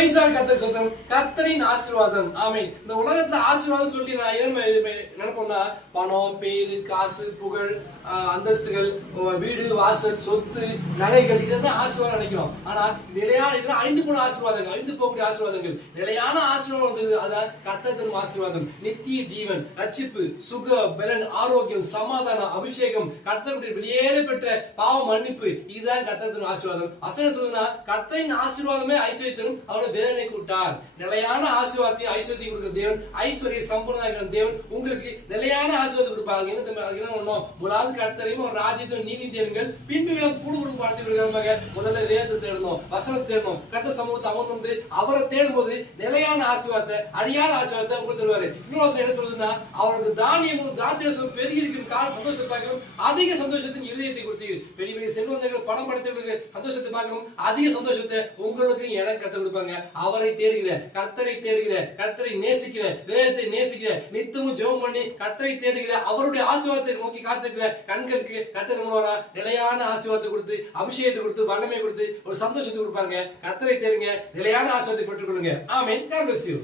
பிரைஸால் கர்த்தர் சொல்றோம். கர்த்தரின் ஆசீர்வாதம். ஆமென். இந்த உலகத்துல ஆசீர்வாதம் சொல்லி நான் என்ன நினைப்போம்னா, பணம், பேரு, காசு, புகழ், அந்தஸ்துகள், வீடு, வாசல், சொத்து, நகைகள், இதெல்லாம் ஆசீர்வாதம் நினைக்கிறோம். ஆனா நிலையான இதெல்லாம் அழிந்து போன ஆசீர்வாதங்கள், அழிந்து போகக்கூடிய ஆசீர்வாதங்கள். நிலையான ஆசீர்வாதம் அதான் கர்த்தர் தரும் ஆசீர்வாதம். நித்திய ஜீவன், ரட்சிப்பு, சுக பலன், ஆரோக்கியம், சமாதானம், அபிஷேகம், கர்த்தருடைய வெளியேற பெற்ற பாவ மன்னிப்பு, இதுதான் கர்த்தர் தரும் ஆசீர்வாதம். அசன சொல்லுன்னா, கர்த்தரின் ஆசீர்வாதமே ஐஸ்வர்யத்தரும் அவருடைய வேதனை கூட்டார். நிலையான ஆசீர்வாதத்தையும் ஐஸ்வர்யத்தையும் கொடுக்கிற தேவன், ஐஸ்வர்ய சம்பூர்ண தேவன் உங்களுக்கு நிலையான ஆசீர்வாதம் கொடுப்பாங்க. என்ன ஒண்ணும் முதலாவது கர்த்தரையும் ஒரு ராஜ்யத்தையும் நீதி தேடுங்கள், பின்பு கூடு கொடுக்க வாழ்த்து. முதல்ல வேதத்தை தேடணும், வசனத்தை தேடணும், கர்த்தர் சமூகத்தை அமர்ந்து அவரை தேடும் போது நிலையான ஆசீர்வாதத்தை, அழியாத ஆசீர்வாதத்தை உங்களுக்கு தருவாரு. இன்னொரு என்ன சொல்றதுன்னா, அவருக்கு தானியமும் திராட்சரசமும் பெருகி இருக்கும் கால சந்தோஷத்தை பார்க்கணும், அதிக சந்தோஷத்தின் இருதயத்தை கொடுத்து பெரிய பெரிய செல்வந்தர்கள் பணம் படைத்தவர்களுக்கு சந்தோஷத்தை பார்க்கணும், அதிக சந்தோஷத்தை உங்களுக்கு எனக்கு கத்த கொடுப்பாங்க. அவரை தேடுகிற, கர்த்தரை தேடுகிற, கர்த்தரை நேசிக்கிற, வேதத்தை நேசிக்கிற, நித்தமும் ஜெபம் பண்ணி கர்த்தரை தேடுகிற, அவருடைய ஆசீர்வாதத்தை நோக்கி காத்திருக்கிற கண்களுக்கு கர்த்தர் நிலையான ஆசீர்வாதத்தை கொடுத்து, அபிஷேகத்தை கொடுத்து, வல்லமை கொடுத்து, ஒரு சந்தோஷத்தை கொடுப்பாங்க. கர்த்தரை தேடுங்க, நிலையான ஆசீர்வாதத்தை பெற்றுக் கொள்ளுங்க. ஆமென். God bless you.